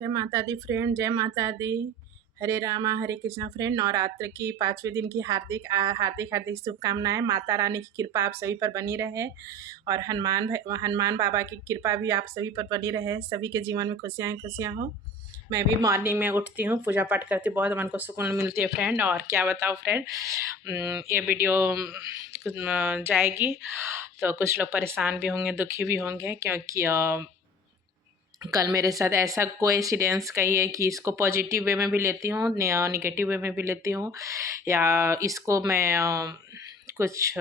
जय माता दी फ्रेंड, जय माता दी। हरे रामा हरे कृष्णा फ्रेंड। नवरात्र की 5वें दिन की हार्दिक शुभकामनाएं। माता रानी की कृपा आप सभी पर बनी रहे और हनुमान बाबा की कृपा भी आप सभी पर बनी रहे। सभी के जीवन में खुशियाँ खुशियाँ हो। मैं भी मॉर्निंग में उठती हूँ, पूजा पाठ करती हूँ, बहुत मन को सुकून मिलती है फ्रेंड। और क्या बताओ फ्रेंड, ये वीडियो जाएगी तो कुछ लोग परेशान भी होंगे, दुखी भी होंगे, क्योंकि कल मेरे साथ ऐसा कोइंसिडेंस कही है कि इसको पॉजिटिव वे में भी लेती हूँ, निगेटिव वे में भी लेती हूँ, या इसको मैं कुछ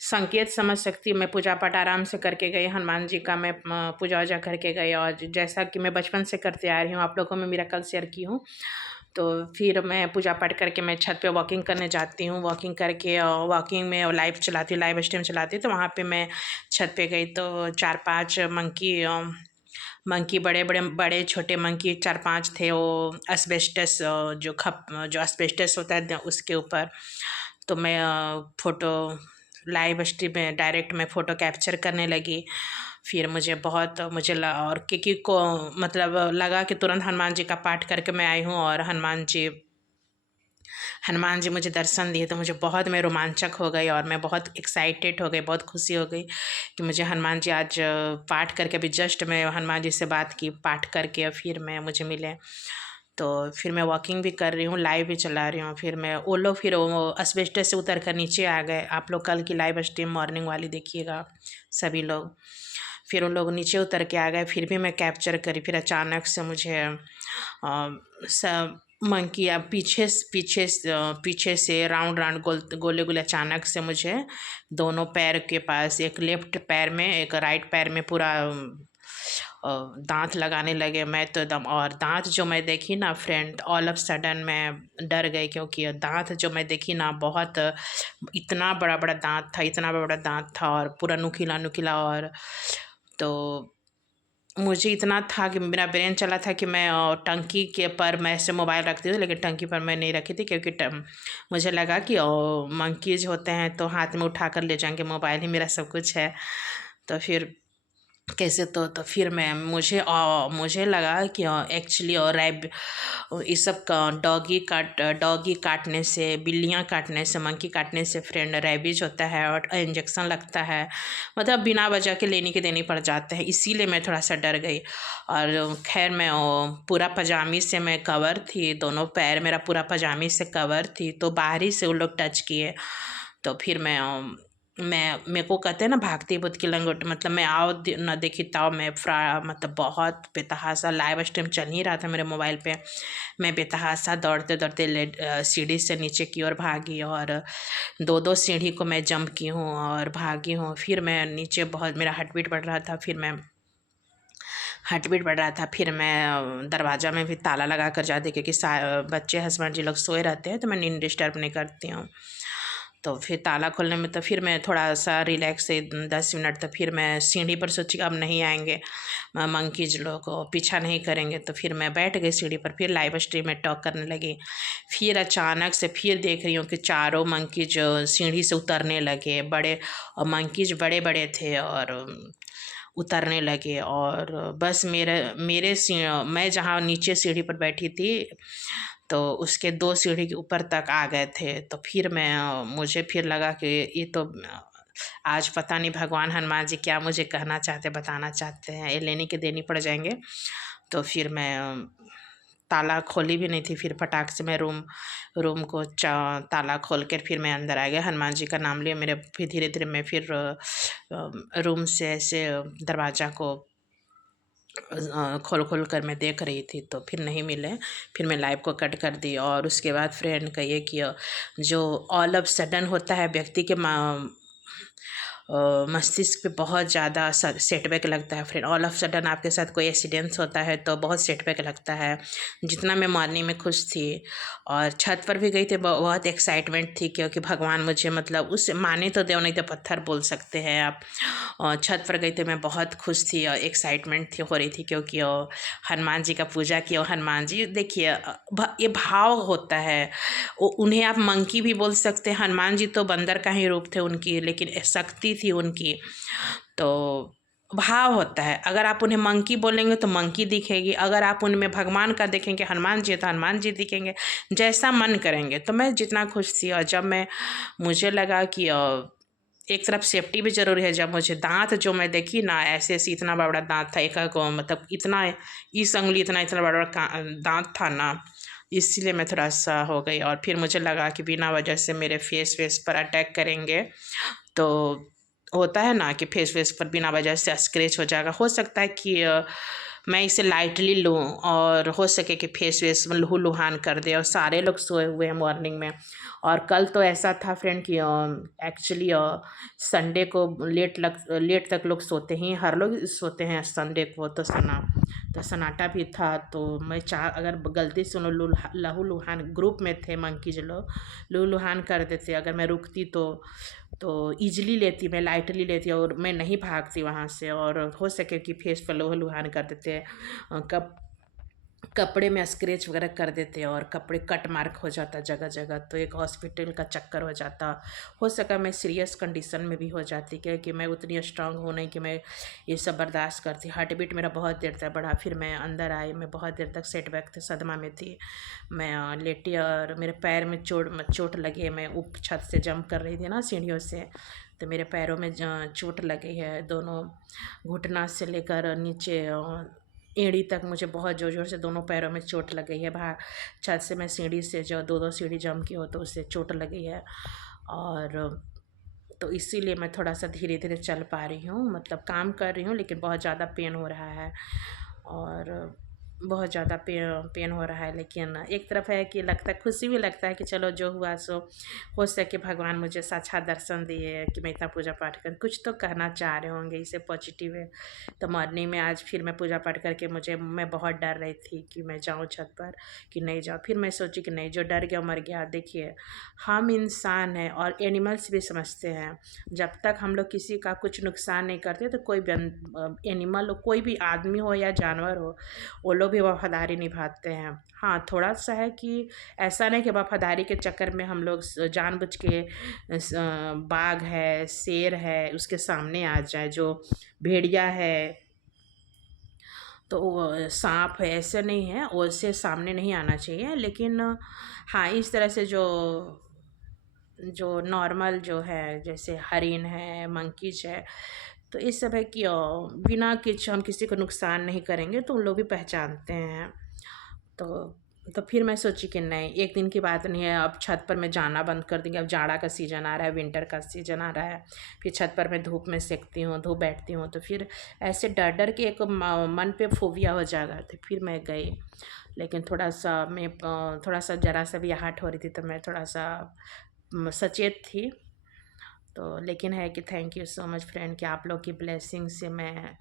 संकेत समझ सकती हूँ। मैं पूजा पाठ आराम से करके गई, हनुमान जी का मैं पूजा वूजा करके गई, और जैसा कि मैं बचपन से करते आ रही हूँ, आप लोगों में मेरा कल शेयर की हूँ। तो फिर मैं पूजा पाठ करके मैं छत पे वॉकिंग करने जाती हूँ। वॉकिंग करके वॉकिंग में लाइव चलाती हूँ, लाइव स्ट्रीम चलाती हूँ। तो वहाँ पे मैं छत पे गई तो 4-5 मंकी बड़े छोटे मंकी 4-5 थे। वो एस्बेस्टस जो एस्बेस्टस होता है उसके ऊपर। तो मैं फ़ोटो लाइव स्ट्रीम में डायरेक्ट मैं फ़ोटो कैप्चर करने लगी। फिर और क्योंकि को मतलब लगा कि तुरंत हनुमान जी का पाठ करके मैं आई हूँ, और हनुमान जी मुझे दर्शन दिए, तो मुझे बहुत मैं रोमांचक हो गई और मैं बहुत एक्साइटेड हो गई, बहुत खुशी हो गई कि मुझे हनुमान जी आज पाठ करके, अभी जस्ट मैं हनुमान जी से बात की पाठ करके, और फिर मैं मुझे मिले। तो फिर मैं वॉकिंग भी कर रही हूँ, लाइव भी चला रही हूँ। फिर मैं फिर वो एस्बेस्टस से उतर कर नीचे आ गए। आप लोग कल की लाइव स्ट्रीम मॉर्निंग वाली देखिएगा सभी लोग। फिर उन लोग नीचे उतर के आ गए, फिर भी मैं कैप्चर करी। फिर अचानक से मुझे सब मंकी अब पीछे से राउंड राउंड गोले गोले अचानक से मुझे दोनों पैर के पास, एक लेफ्ट पैर में एक राइट पैर में पूरा दांत लगाने लगे। मैं तो एकदम, और दांत जो मैं देखी ना फ्रेंड, ऑल ऑफ सडन मैं डर गई, क्योंकि दांत जो मैं देखी ना बहुत इतना बड़ा बड़ा दांत था, इतना बड़ा बड़ा दांत था, और पूरा नुकीला नुकीला। और तो मुझे इतना था कि मेरा ब्रेन चला था कि मैं टंकी के पर मैं ऐसे मोबाइल रखती थी, लेकिन टंकी पर मैं नहीं रखी थी, क्योंकि मुझे लगा कि मंकीज होते हैं तो हाथ में उठा कर ले जाएंगे, मोबाइल ही मेरा सब कुछ है। तो फिर कैसे तो फिर मुझे लगा कि एक्चुअली और रैब इस सब का डॉगी काटने से, बिल्लियाँ काटने से, मंकी काटने से फ्रेंड रैबिज होता है और इंजेक्शन लगता है। मतलब बिना वजह के लेने के देने पड़ जाते हैं, इसीलिए मैं थोड़ा सा डर गई। और खैर मैं पूरा पजामी से मैं कवर थी, दोनों पैर मेरा पूरा पजामी से कवर थी, तो बाहरी से वो लोग टच किए। तो फिर मेरे को कहते हैं ना भागती बुद्ध की लंगोट, मतलब मैं न देखी ताओ मैं मतलब बहुत बेतहासा लाइव स्ट्रीम चल ही रहा था मेरे मोबाइल पे। मैं बेतहासा दौड़ते दौड़ते सीढ़ी से नीचे की ओर भागी, और दो दो सीढ़ी को मैं जंप की हूँ और भागी हूँ। फिर मैं नीचे, बहुत मेरा हार्ट बीट बढ़ रहा था, फिर मैं दरवाज़ा में भी ताला लगा कर जाती, क्योंकि बच्चे हस्बैंड जी लोग सोए रहते हैं, तो मैं नींद डिस्टर्ब नहीं करती हूँ। तो फिर ताला खोलने में तो फिर मैं थोड़ा सा रिलैक्स से 10 मिनट, तो फिर मैं सीढ़ी पर सोची अब नहीं आएंगे मंकीज लोग, पीछा नहीं करेंगे। तो फिर मैं बैठ गई सीढ़ी पर, फिर लाइव स्ट्रीम में टॉक करने लगी। फिर अचानक से फिर देख रही हूँ कि चारों मंकीज सीढ़ी से उतरने लगे, बड़े, और मंकीज बड़े बड़े थे, और उतरने लगे। और बस मैं जहाँ नीचे सीढ़ी पर बैठी थी, तो उसके 2 सीढ़ी के ऊपर तक आ गए थे। तो फिर मुझे फिर लगा कि ये तो आज पता नहीं भगवान हनुमान जी क्या मुझे कहना चाहते, बताना चाहते हैं, ये लेने के देनी पड़ जाएंगे। तो फिर मैं ताला खोली भी नहीं थी, फिर फटाक से मैं रूम को ताला खोल कर फिर मैं अंदर आ गया, हनुमान जी का नाम लिया मेरे। फिर धीरे धीरे मैं फिर रूम से ऐसे दरवाज़ा को खोल खोल कर मैं देख रही थी, तो फिर नहीं मिले। फिर मैं लाइव को कट कर दी। और उसके बाद फ्रेंड कहिए कि जो ऑल ऑफ सडन होता है व्यक्ति के मस्तिष्क पे बहुत ज़्यादा सेटबैक लगता है फ्रेंड। ऑल ऑफ सडन आपके साथ कोई एक्सीडेंट्स होता है तो बहुत सेटबैक लगता है। जितना मैं मॉर्निंग में खुश थी, और छत पर भी गई थी, बहुत एक्साइटमेंट थी, क्योंकि भगवान मुझे, मतलब उस माने तो देव नहीं तो पत्थर बोल सकते हैं आप। और छत पर गई थी, मैं बहुत खुश थी और एक्साइटमेंट थी हो रही थी, क्योंकि हनुमान जी का पूजा किया। हनुमान जी देखिए, ये भाव होता है। उन्हें आप मंकी भी बोल सकते हैं, हनुमान जी तो बंदर का ही रूप थे उनकी, लेकिन शक्ति थी उनकी। तो भाव होता है। अगर आप उन्हें मंकी बोलेंगे तो मंकी दिखेगी, अगर आप उनमें भगवान का देखेंगे हनुमान जी तो हनुमान जी दिखेंगे, जैसा मन करेंगे। तो मैं जितना खुश थी, और जब मैं मुझे लगा कि एक तरफ सेफ्टी भी ज़रूरी है, जब मुझे दांत जो मैं देखी ना, ऐसे ऐसे इतना बड़ा बड़ा दांत था, एक को मतलब इतना इस उंगली इतना इतना बड़ा बड़ा दांत था ना, इसीलिए मैं थोड़ा सा हो गई। और फिर मुझे लगा कि बिना वजह से मेरे फेस वेस पर अटैक करेंगे, तो होता है ना कि फेस वेस पर बिना वजह से स्क्रैच हो जाएगा। हो सकता है कि मैं इसे लाइटली लूँ और हो सके कि फेस वेस में लहूलुहान कर दे, और सारे लोग सोए हुए हैं मॉर्निंग में। और कल तो ऐसा था फ्रेंड कि एक्चुअली संडे को लेट तक लोग सोते ही, हर लोग सोते हैं संडे को, तो सन्नाटा भी था। तो मैं अगर गलती से उन लहूलुहान ग्रुप में थे मंकीज लोग, लहूलुहान कर देते, अगर मैं रुकती तो ईजिली लेती, मैं लाइटली लेती और मैं नहीं भागती वहाँ से, और हो सके कि फेस पर लहूलुहान कर देते, कब कपड़े में स्क्रैच वगैरह कर देते और कपड़े कट मार्क हो जाता जगह जगह, तो एक हॉस्पिटल का चक्कर हो जाता। हो सका मैं सीरियस कंडीशन में भी हो जाती, क्योंकि मैं उतनी स्ट्रांग हूँ नहीं कि मैं ये सब बर्दाश्त करती। हार्ट बीट मेरा बहुत देर तक बढ़ा, फिर मैं अंदर आई, मैं बहुत देर तक सेटबैक थे, सदमा में थी। मैं लेटी और मेरे पैर में चोट लगी। मैं ऊपर छत से जंप कर रही थी ना सीढ़ियों से, तो मेरे पैरों में चोट लगी है, दोनों घुटना से लेकर नीचे एड़ी तक मुझे बहुत ज़ोर ज़ोर से दोनों पैरों में चोट लग गई है। बाहर छत से मैं सीढ़ी से जो दो दो सीढ़ी जम की हो तो उससे चोट लगी है। और तो इसीलिए मैं थोड़ा सा धीरे धीरे चल पा रही हूँ, मतलब काम कर रही हूँ, लेकिन बहुत ज़्यादा पेन हो रहा है, और बहुत ज़्यादा पेन हो रहा है। लेकिन एक तरफ है कि लगता है, खुशी भी लगता है कि चलो जो हुआ सो, हो सके भगवान मुझे साक्षात दर्शन दिए कि मैं इतना पूजा पाठ कर, कुछ तो कहना चाह रहे होंगे, इसे पॉजिटिव है। तो मॉर्निंग में आज फिर मैं पूजा पाठ करके मैं बहुत डर रही थी कि मैं जाऊँ छत पर कि नहीं जाऊँ। फिर मैं सोची कि नहीं, जो डर गया मर गया। देखिए, हम इंसान हैं और एनिमल्स भी समझते हैं, जब तक हम लोग किसी का कुछ नुकसान नहीं करते तो कोई भी एनिमल हो, कोई भी आदमी हो या जानवर हो, वो लोग भी वफादारी निभाते हैं। हाँ, थोड़ा सा है कि ऐसा नहीं कि वफादारी के चक्कर में हम लोग जानबूझ के बाघ है, शेर है, उसके सामने आ जाए, जो भेड़िया है, तो वो सांप है, ऐसे नहीं है, उससे सामने नहीं आना चाहिए। लेकिन हाँ, इस तरह से जो जो नॉर्मल जो है, जैसे हरिन है, मंकीज है, तो इस सब है कि बिना कुछ हम किसी को नुकसान नहीं करेंगे तो उन लोग भी पहचानते हैं। तो तो फिर मैं सोची कि नहीं, एक दिन की बात नहीं है, अब छत पर मैं जाना बंद कर दूँगी। अब जाड़ा का सीज़न आ रहा है, विंटर का सीज़न आ रहा है, फिर छत पर मैं धूप में सेकती हूँ, धूप बैठती हूँ, तो फिर ऐसे डर डर के एक मन पे फोबिया हो जाएगा। तो फिर मैं गई, लेकिन थोड़ा सा ज़रा सा भी आहट हो रही थी, तो मैं थोड़ा सा सचेत थी। तो लेकिन है कि thank you so much friend कि आप लोग की ब्लेसिंग से मैं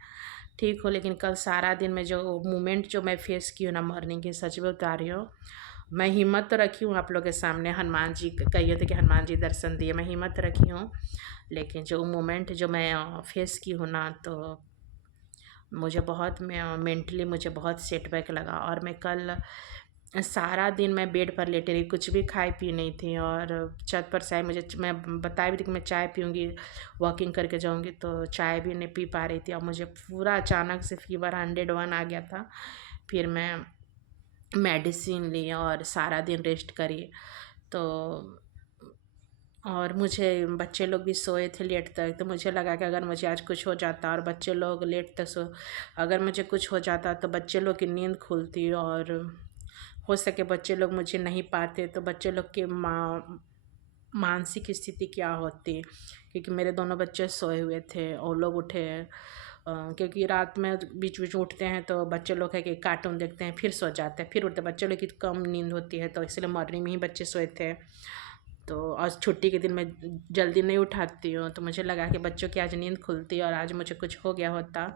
ठीक हूँ। लेकिन कल सारा दिन में जो मोमेंट जो मैं फेस की हूँ ना मॉर्निंग की, सच में बता रही हूँ, मैं हिम्मत तो रखी हूँ आप लोग के सामने। हनुमान जी कहिए थे कि हनुमान जी दर्शन दिए, मैं हिम्मत रखी हूँ, लेकिन जो मोमेंट जो मैं फेस की हूँ ना, तो मुझे बहुत मेंटली मुझे बहुत सेटबैक लगा। और मैं कल सारा दिन मैं बेड पर लेटी रही, कुछ भी खाई पी नहीं थी। और छत पर चाय, मैं बताई भी थी कि मैं चाय पीऊँगी, वॉकिंग करके जाऊँगी, तो चाय भी नहीं पी पा रही थी। और मुझे पूरा अचानक से फीवर 101 आ गया था। फिर मैं मेडिसिन ली और सारा दिन रेस्ट करी। तो और मुझे बच्चे लोग भी सोए थे लेट तक, तो मुझे लगा कि अगर मुझे आज कुछ हो जाता और बच्चे लोग लेट तक अगर मुझे कुछ हो जाता तो बच्चे लोग की नींद खुलती, और हो सके बच्चे लोग मुझे नहीं पाते तो बच्चे लोग की मानसिक स्थिति क्या होती। क्योंकि मेरे दोनों बच्चे सोए हुए थे और लोग उठे, क्योंकि रात में बीच बीच उठते हैं तो बच्चे लोग है कि कार्टून देखते हैं, फिर सो जाते हैं, फिर उठते। बच्चे लोग की कम नींद होती है, तो इसलिए मॉर्निंग में ही बच्चे सोए थे। तो आज छुट्टी के दिन मैं जल्दी नहीं उठाती हूँ, तो मुझे लगा कि बच्चों की आज नींद खुलती और आज मुझे कुछ हो गया होता,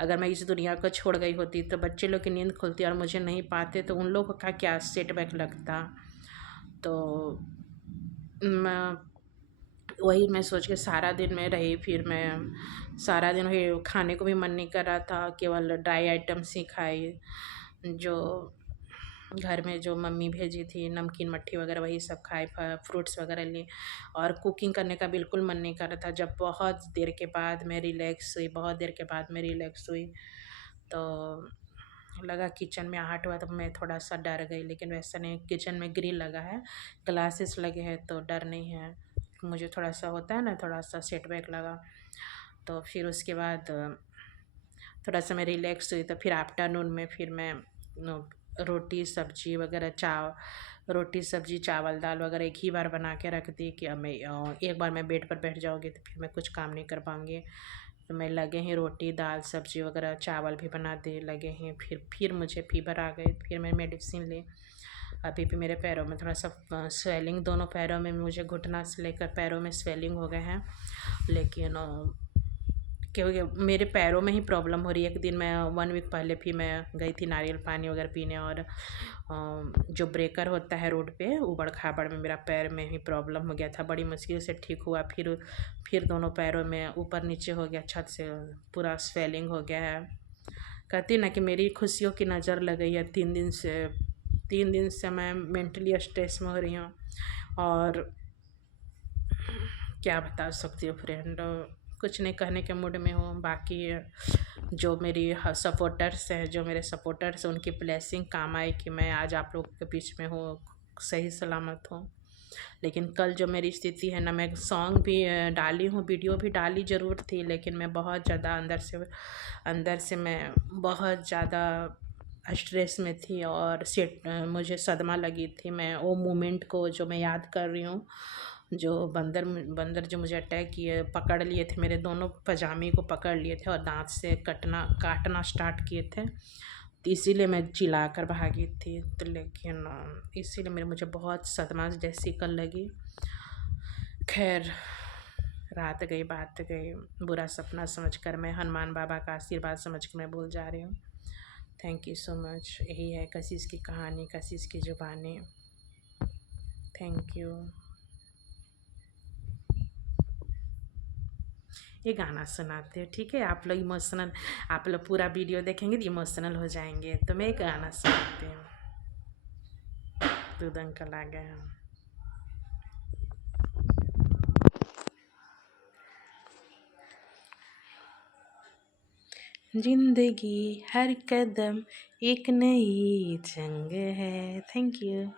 अगर मैं इस दुनिया को छोड़ गई होती, तो बच्चे लोग की नींद खुलती और मुझे नहीं पाते, तो उन लोगों का क्या सेटबैक लगता। तो मैं वही मैं सोच के सारा दिन में रही। फिर मैं सारा दिन वही, खाने को भी मन नहीं कर रहा था, केवल ड्राई आइटम्स ही खाई, जो घर में जो मम्मी भेजी थी नमकीन मट्ठी वगैरह वही सब खाए, फ्रूट्स वगैरह लिए। और कुकिंग करने का बिल्कुल मन नहीं कर रहा था। जब बहुत देर के बाद मैं रिलैक्स हुई, बहुत देर के बाद मैं रिलैक्स हुई, तो लगा किचन में आहट हुआ, तो मैं थोड़ा सा डर गई। लेकिन वैसा नहीं, किचन में ग्रिल लगा है, ग्लासेस लगे हैं, तो डर नहीं है। मुझे थोड़ा सा होता है ना, थोड़ा सा सेटबैक लगा। तो फिर उसके बाद थोड़ा सा मैं रिलैक्स हुई। तो फिर आफ्टरनून में फिर मैं रोटी सब्जी वगैरह रोटी सब्जी चावल दाल वगैरह एक ही बार बना के रख दी कि अब मैं एक बार मैं बेड पर बैठ जाऊँगी तो फिर मैं कुछ काम नहीं कर पाऊँगी। तो मैं लगे हैं रोटी दाल सब्जी वगैरह चावल भी बना दे लगे हैं। फिर मुझे फीवर आ गई, फिर मैं मेडिसिन ली। अभी भी मेरे पैरों में थोड़ा सा स्वेलिंग, दोनों पैरों में मुझे घुटना से लेकर पैरों में स्वेलिंग हो गए हैं। लेकिन क्योंकि मेरे पैरों में ही प्रॉब्लम हो रही है। एक दिन मैं 1 वीक पहले भी मैं गई थी नारियल पानी वगैरह पीने, और जो ब्रेकर होता है रोड पे ऊबड़ खाबड़ में मेरा पैर में ही प्रॉब्लम हो गया था। बड़ी मुश्किल से ठीक हुआ। फिर दोनों पैरों में ऊपर नीचे हो गया, छत से पूरा स्वेलिंग हो गया है। कहती ना कि मेरी खुशियों की नज़र लग गई है। 3 दिन से मैं मेंटली स्ट्रेस में हो रही हूँ। और क्या बता सकती हूँ फ्रेंड, कुछ नहीं कहने के मूड में हूँ। बाकी जो मेरी सपोर्टर्स हैं, जो मेरे सपोर्टर्स हैं, उनकी ब्लेसिंग काम आई कि मैं आज आप लोगों के बीच में हूँ, सही सलामत हूँ। लेकिन कल जो मेरी स्थिति है ना, मैं सॉन्ग भी डाली हूँ, वीडियो भी डाली ज़रूर थी, लेकिन मैं बहुत ज़्यादा अंदर से मैं बहुत ज़्यादा स्ट्रेस में थी। और मुझे सदमा लगी थी। मैं वो मोमेंट को जो मैं याद कर रही हूँ, जो बंदर जो मुझे अटैक किए, पकड़ लिए थे, मेरे दोनों पजामे को पकड़ लिए थे और दांत से काटना स्टार्ट किए थे। तो इसीलिए मैं चिल्ला कर भागी थी। तो लेकिन इसीलिए मुझे बहुत सदमा जैसी कल लगी। खैर, रात गई बात गई, बुरा सपना समझकर मैं हनुमान बाबा का आशीर्वाद समझ कर मैं भूल जा रही हूँ। Thank you so much. यही है कशिश की कहानी, कशिश की ज़ुबानी। Thank you. ये गाना सुनाते हो, ठीक है? आप लोग पूरा वीडियो देखेंगे तो इमोशनल हो जाएंगे। तो मैं एक गाना सुनाती हूँ। दूध अंकल आ गए हैं। जिंदगी हर कदम एक नई जंग है। Thank you.